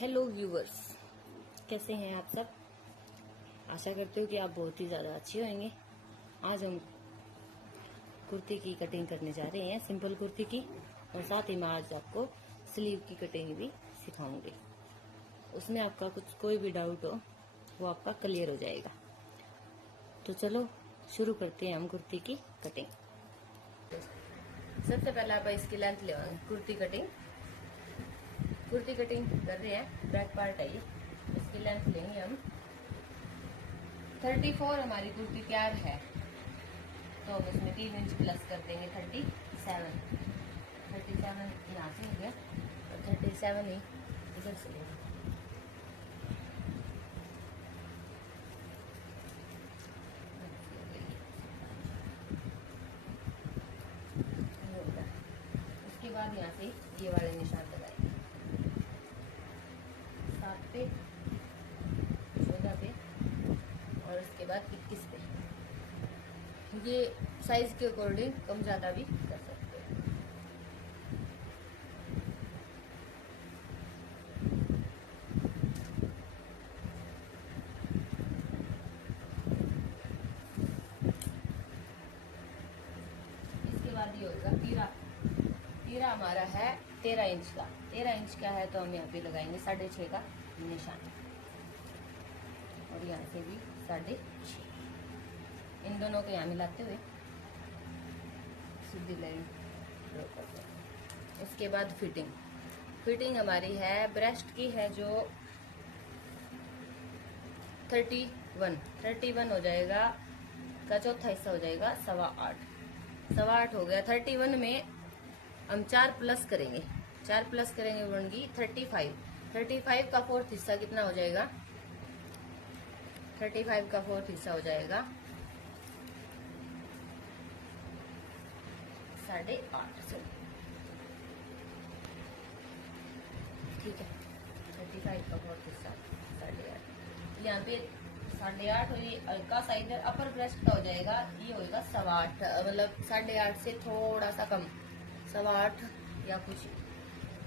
Hello viewers, कैसे हैं आप सब। आशा करते हो कि आप बहुत ही ज़्यादा अच्छे होंगे। आज हम कुर्ती की कटिंग करने जा रहे हैं, सिंपल कुर्ती की, और साथ ही मैं आज आपको स्लीव की कटिंग भी सिखाऊंगी। उसमें आपका कोई भी डाउट हो वो आपका क्लियर हो जाएगा। तो चलो शुरू करते हैं हम कुर्ती की कटिंग। सबसे पहले आप इसकी लेंथ लेवाएंगे। कुर्ती कटिंग कर रहे हैं, बैक पार्ट है ये। इसकी लेंथ लेंगे हम 34। हमारी कुर्ती तैयार है तो हम इसमें 3 इंच प्लस कर देंगे 37 यहाँ से हो गया और 37 ही इधर से लेंगे। उसके बाद यहाँ से ये वाले निशान लगाएंगे 7 पे, 14 पे और उसके बाद 21 पे। ये साइज के अकॉर्डिंग कम ज़्यादा भी कर सकते हैं। इसके बाद ये होगा तीरा हमारा है 13 इंच का। 13 इंच का है तो हम यहाँ पे लगाएंगे 6.5 का निशान और यहाँ से भी 6.5। इन दोनों को यहाँ मिलाते हुए सीधी लाइन ड्रॉ करते हैं। उसके बाद फिटिंग हमारी है ब्रेस्ट की है जो 31 हो जाएगा का चौथा हिस्सा हो जाएगा 8.25 हो गया। 31 में हम 4 प्लस करेंगे बनगी 35 का फोर्थ हिस्सा कितना हो जाएगा। 35 का फोर्थ हिस्सा हो जाएगा 8.5। ठीक है, 35 का फोर्थ हिस्सा 8.5। यहाँ पे 8.5 हुई। हल्का सा इधर अपर ब्रेस्ट का हो जाएगा, ये होगा 8.25, मतलब 8.5 से थोड़ा सा कम 8.25 या कुछ।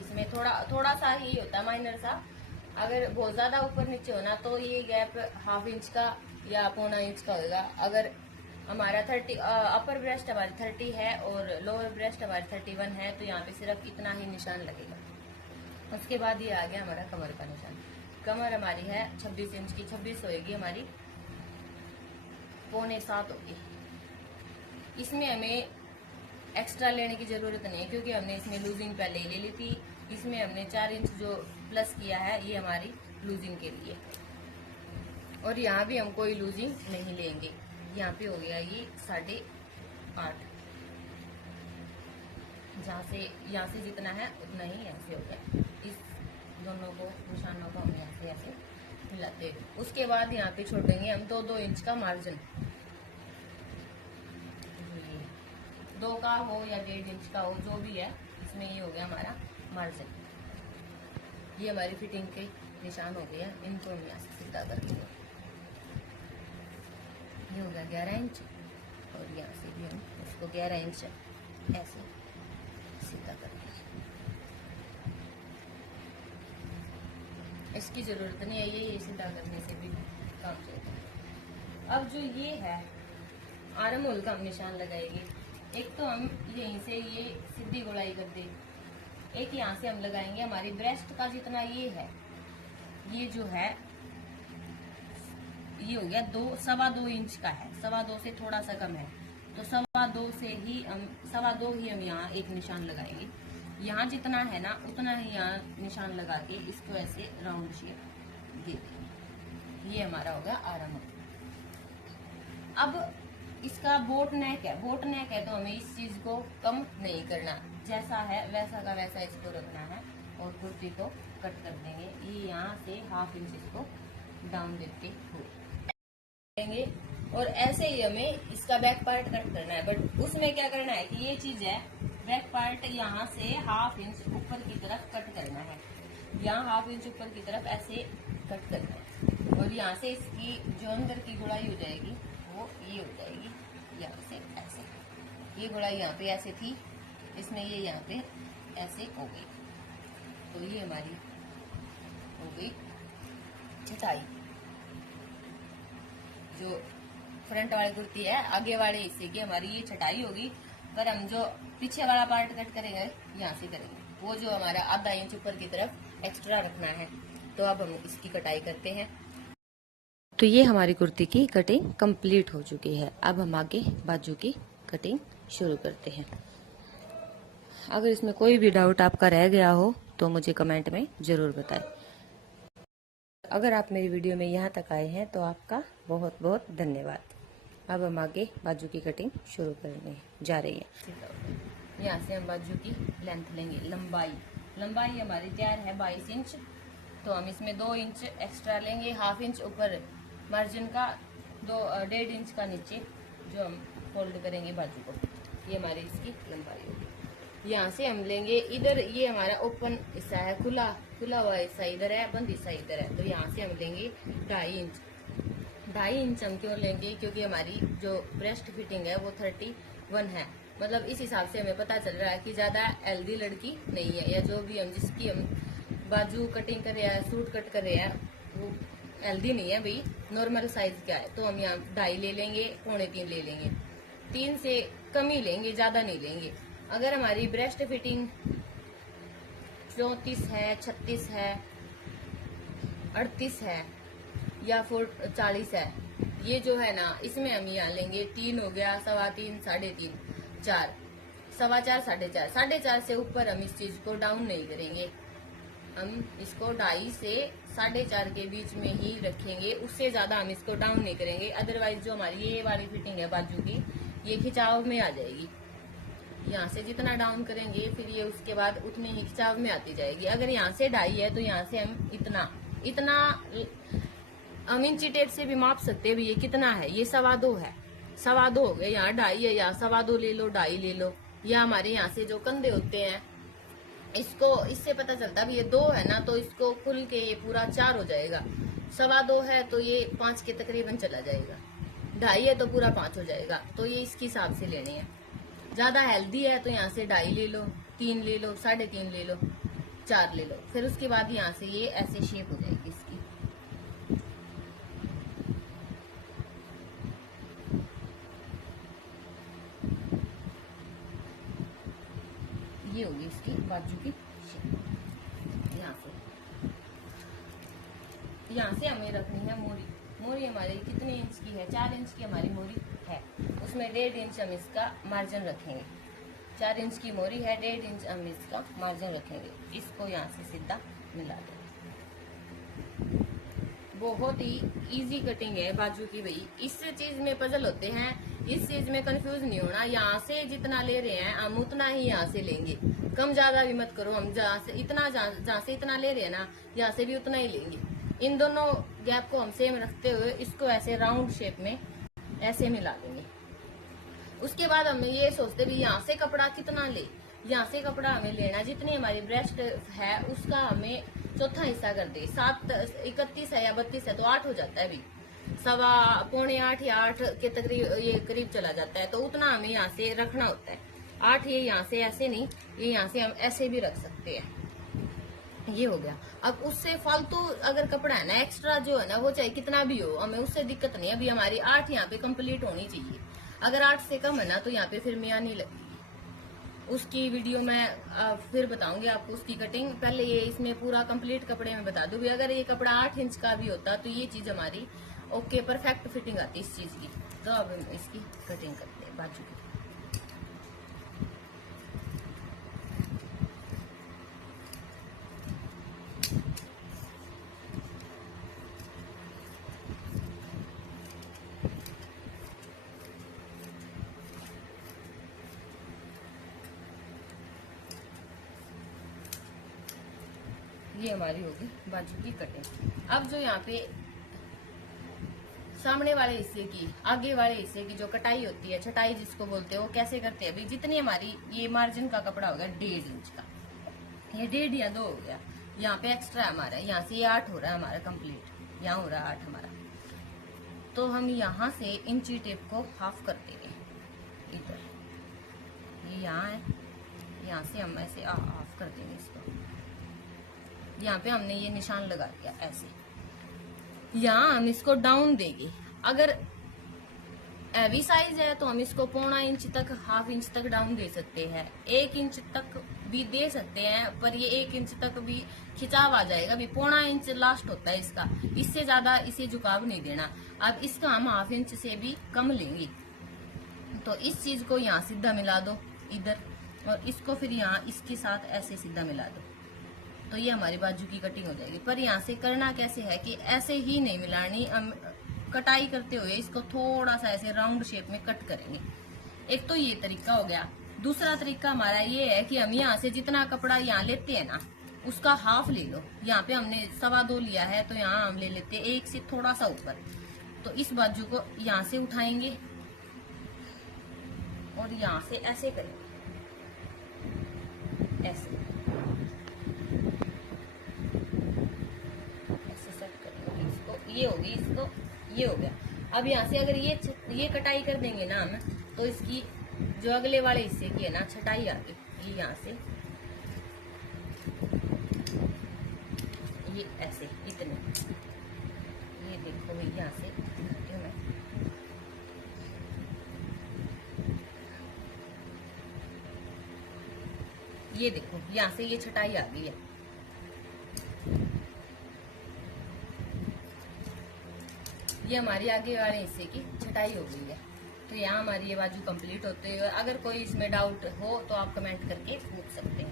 इसमें थोड़ा सा ही होता है, माइनर सा। अगर बहुत ज्यादा ऊपर नीचे होना तो ये गैप ½ इंच का या पौना इंच का होगा। अगर हमारा 30 अपर ब्रेस्ट हमारी 30 है और लोअर ब्रेस्ट हमारी 31 है तो यहाँ पे सिर्फ इतना ही निशान लगेगा। उसके बाद ये आ गया हमारा कमर का निशान। कमर हमारी है 26 इंच की, 26 होगी हमारी, 6.25 होगी। इसमें हमें एक्स्ट्रा लेने की जरूरत नहीं है क्योंकि हमने इसमें लूजिंग पहले ही ले ली थी। इसमें हमने 4 इंच जो प्लस किया है ये हमारी लूजिंग के लिए, और यहाँ भी हम कोई लूजिंग नहीं लेंगे। यहाँ पे हो गया ये 8.5, यहाँ से जितना है उतना ही यहाँ से हो गया। इस दोनों को निशानों को हम यहाँ से ऐसे मिलाते हैं। उसके बाद यहाँ पे छोड़ेंगे हम 2 इंच का मार्जिन, 2 का हो या 1.5 इंच का हो, जो भी है। इसमें ये हो गया हमारा मार्जिन। ये हमारी फिटिंग के निशान हो गया। इनको हम यहाँ से सीधा कर देंगे। ये हो गया 11 इंच और यहाँ से भी हम इसको 11 इंच ऐसे सीधा कर देंगे। इसकी जरूरत नहीं है, ये सीधा करने से भी काम चलेगा। अब जो ये है आर्म होल का हम निशान लगाएंगे। एक तो हम यहीं से ये सीधी गोलाई कर दे, एक यहाँ से हम लगाएंगे हमारी ब्रेस्ट का जितना ये है, ये जो है ये हो गया 2.25 इंच का है। 2.25 से थोड़ा सा कम है तो 2.25 से ही हम 2.25 ही हम यहाँ एक निशान लगाएंगे। यहाँ जितना है ना उतना ही यहाँ निशान लगा के इसको ऐसे राउंड शेप दे देंगे। ये हमारा हो गया आर्म। अब इसका बोट नेक है तो हमें इस चीज को कम नहीं करना, जैसा है वैसा का वैसा इसको रखना है और कुर्ती को कट कर देंगे। ये यहाँ से ½ इंच इसको डाउन देते हुए, और ऐसे ही हमें इसका बैक पार्ट कट करना है। बट उसमें क्या करना है कि ये चीज है, बैक पार्ट यहाँ से ½ इंच ऊपर की तरफ कट करना है। यहाँ ½ इंच ऊपर की तरफ ऐसे कट करना है और यहाँ से इसकी जो अंदर की गुड़ाई हो जाएगी वो ये हो जाएगी यहाँ से ऐसे। ये गुड़ाई यहाँ पे ऐसे थी, इसमें ये यहाँ पे ऐसे हो गई। तो ये हमारी हो गई छटाई। जो फ्रंट वाली कुर्ती है आगे वाले हिस्से की हमारी ये छटाई होगी, पर हम जो पीछे वाला पार्ट कट करेंगे यहाँ से करेंगे, वो जो हमारा आधा इंच ऊपर की तरफ एक्स्ट्रा रखना है। तो अब हम इसकी कटाई करते हैं। तो ये हमारी कुर्ती की कटिंग कंप्लीट हो चुकी है। अब हम आगे बाजू की कटिंग शुरू करते हैं। अगर इसमें कोई भी डाउट आपका रह गया हो तो मुझे कमेंट में जरूर बताएं। अगर आप मेरी वीडियो में यहाँ तक आए हैं तो आपका बहुत बहुत धन्यवाद। अब हम आगे बाजू की कटिंग शुरू करने जा रही है। यहाँ से हम बाजू की लेंथ लेंगे, लंबाई हमारी तैयार है 22 इंच। तो हम इसमें 2 इंच एक्स्ट्रा लेंगे, हाफ इंच ऊपर मार्जिन का, 1.5 इंच का नीचे जो हम फोल्ड करेंगे बाजू को। ये हमारी इसकी लंबाई होगी। यहाँ से हम लेंगे इधर, ये हमारा ओपन हिस्सा है, खुला हुआ हिस्सा इधर है, बंद हिस्सा इधर है। तो यहाँ से हम लेंगे 2.5 इंच। 2.5 इंच हम क्यों लेंगे, क्योंकि हमारी जो ब्रेस्ट फिटिंग है वो 31 है। मतलब इस हिसाब से हमें पता चल रहा है कि ज्यादा हेल्दी लड़की नहीं है, या जो भी हम जिसकी हम बाजू कटिंग कर रहे हैं, सूट कट कर रहे हैं, वो हेल्दी नहीं है भाई, नॉर्मल साइज का है। तो हम यहाँ 2.5 ले लेंगे, 2.25 ले लेंगे, 3 से कम ही लेंगे, ज्यादा नहीं लेंगे। अगर हमारी ब्रेस्ट फिटिंग 34 है, 36 है, 38 है या 40 है, ये जो है ना, इसमें हम यहाँ लेंगे 3 हो गया, 3.25, 3.5, 4, 4.25, 4.5, 4.5 से ऊपर हम इस चीज को डाउन नहीं करेंगे। हम इसको 2.5 से 4.5 के बीच में ही रखेंगे, उससे ज्यादा हम इसको डाउन नहीं करेंगे। अदरवाइज जो हमारी ये वाली फिटिंग है बाजू की, ये खिंचाव में आ जाएगी। यहाँ से जितना डाउन करेंगे फिर ये उसके बाद उतने ही खिंचाव में आती जाएगी। अगर यहाँ से 2.5 है तो यहाँ से हम इतना हम इंची टेप से भी माप सकते हैं भी ये कितना है। ये 2.25 है, 2.25 हो गए, यहाँ 2.5 है, यहाँ 2.25 ले लो, 2.5 ले लो। या हमारे यहाँ से जो कंधे होते हैं, इसको इससे पता चलता है ये 2 है ना, तो इसको खुल के ये पूरा 4 हो जाएगा। 2.25 है तो ये 5 के तकरीबन चला जाएगा। 2.5 है तो पूरा 5 हो जाएगा। तो ये इसके हिसाब से लेने हैं। ज्यादा हेल्दी है तो यहाँ से 2.5 ले लो, 3 ले लो, 3.5 ले लो, 4 ले लो। फिर उसके बाद यहाँ से ये ऐसे शेप हो जाएगी इसकी। ये होगी इसकी बाजू की शेप। यहाँ से हमें रखनी है मोरी हमारी कितने इंच की है, 4 इंच की हमारी मोरी है। उसमें 1.5 इंच हम इसका मार्जिन रखेंगे। 4 इंच की मोरी है, 1.5 इंच हम इसका मार्जिन रखेंगे। इसको यहाँ से सीधा मिला देंगे। बहुत ही इजी कटिंग है बाजू की भाई। इस चीज में पजल होते हैं, इस चीज में कंफ्यूज नहीं होना। यहाँ से जितना ले रहे हैं हम उतना ही यहाँ से लेंगे, कम ज्यादा भी मत करो। हम जहाँ से इतना ले रहे हैं ना, यहाँ से भी उतना ही लेंगे। इन दोनों गैप को हम सेम रखते हुए इसको ऐसे राउंड शेप में ऐसे मिला देंगे। उसके बाद हम ये सोचते भी यहाँ से कपड़ा कितना ले, यहाँ से कपड़ा हमें लेना जितनी हमारी ब्रेस्ट है उसका हमें चौथा हिस्सा कर दे। 31 है या 32 है तो 8 हो जाता है अभी, 7.25 या 8 के करीब चला जाता है। तो उतना हमें यहाँ से रखना होता है। 8 ये यहाँ से ऐसे नहीं, ये यहाँ से हम ऐसे भी रख सकते हैं। ये हो गया। अब उससे फालतू अगर कपड़ा है ना, एक्स्ट्रा जो है ना, वो चाहे कितना भी हो, हमें उससे दिक्कत नहीं है। अभी हमारी 8 यहाँ पे कंप्लीट होनी चाहिए। अगर 8 से कम है ना तो यहाँ पे फिर मियाँ नहीं लगती। उसकी वीडियो मैं फिर बताऊंगी आपको उसकी कटिंग। पहले ये इसमें पूरा कंप्लीट कपड़े में बता दूंगी। अगर ये कपड़ा 8 इंच का भी होता तो ये चीज हमारी ओके परफेक्ट फिटिंग आती इस चीज की। तो अब हम इसकी कटिंग करते हैं बाजू की। ये हमारी होगी बाजू की कटिंग। अब जो यहाँ पे सामने वाले हिस्से की, आगे वाले हिस्से की जो कटाई होती है, छटाई जिसको बोलते हैं, वो कैसे करते हैं। अभी जितनी हमारी ये मार्जिन का कपड़ा होगा 1.5 इंच का, ये 1.5 या 2 हो गया। यहाँ पे एक्स्ट्रा हमारा, यहाँ से ये 8 हो रहा है हमारा कंप्लीट, यहाँ हो रहा है 8 हमारा। तो हम यहाँ से इंची टेप को हाफ कर देंगे इधर, ये यहाँ है, यहाँ से हम ऐसे हाफ कर देंगे इसको। यहाँ पे हमने ये निशान लगा दिया ऐसे। यहाँ हम इसको डाउन देंगे। अगर हैवी साइज है तो हम इसको 1.25 इंच तक, 1/2 इंच तक डाउन दे सकते हैं, 1 इंच तक भी दे सकते हैं, पर ये 1 इंच तक भी खिंचाव आ जाएगा। अभी 1.25 इंच लास्ट होता है इसका, इससे ज्यादा इसे झुकाव नहीं देना। अब इसका हम 1/2 इंच से भी कम लेंगे। तो इस चीज को यहाँ सीधा मिला दो इधर, और इसको फिर यहाँ इसके साथ ऐसे सीधा मिला दो, तो ये हमारी बाजू की कटिंग हो जाएगी। पर यहाँ से करना कैसे है कि ऐसे ही नहीं मिलानी, हम कटाई करते हुए इसको थोड़ा सा ऐसे राउंड शेप में कट करेंगे। एक तो ये तरीका हो गया। दूसरा तरीका हमारा ये है कि हम यहाँ से जितना कपड़ा यहाँ लेते हैं ना, उसका हाफ ले लो। यहाँ पे हमने 2.25 लिया है, तो यहाँ हम ले लेते हैं 1 से थोड़ा सा ऊपर। तो इस बाजू को यहाँ से उठाएंगे और यहाँ से ऐसे करेंगे, ऐसे सेट करेंगे इसको। ये होगी, इसको ये हो गया। अब यहाँ से अगर ये कटाई कर देंगे ना हम, तो इसकी जो अगले वाले हिस्से की है ना छटाई आ गई। ये यहाँ से ये ऐसे इतने, ये देखो भाई यहाँ से ये देखो यहाँ से ये छटाई आ गई है। ये हमारी आगे वाले हिस्से की छटाई हो गई है। तो यहाँ हमारी ये बाजू कंप्लीट होते हुए, अगर कोई इसमें डाउट हो तो आप कमेंट करके पूछ सकते हैं।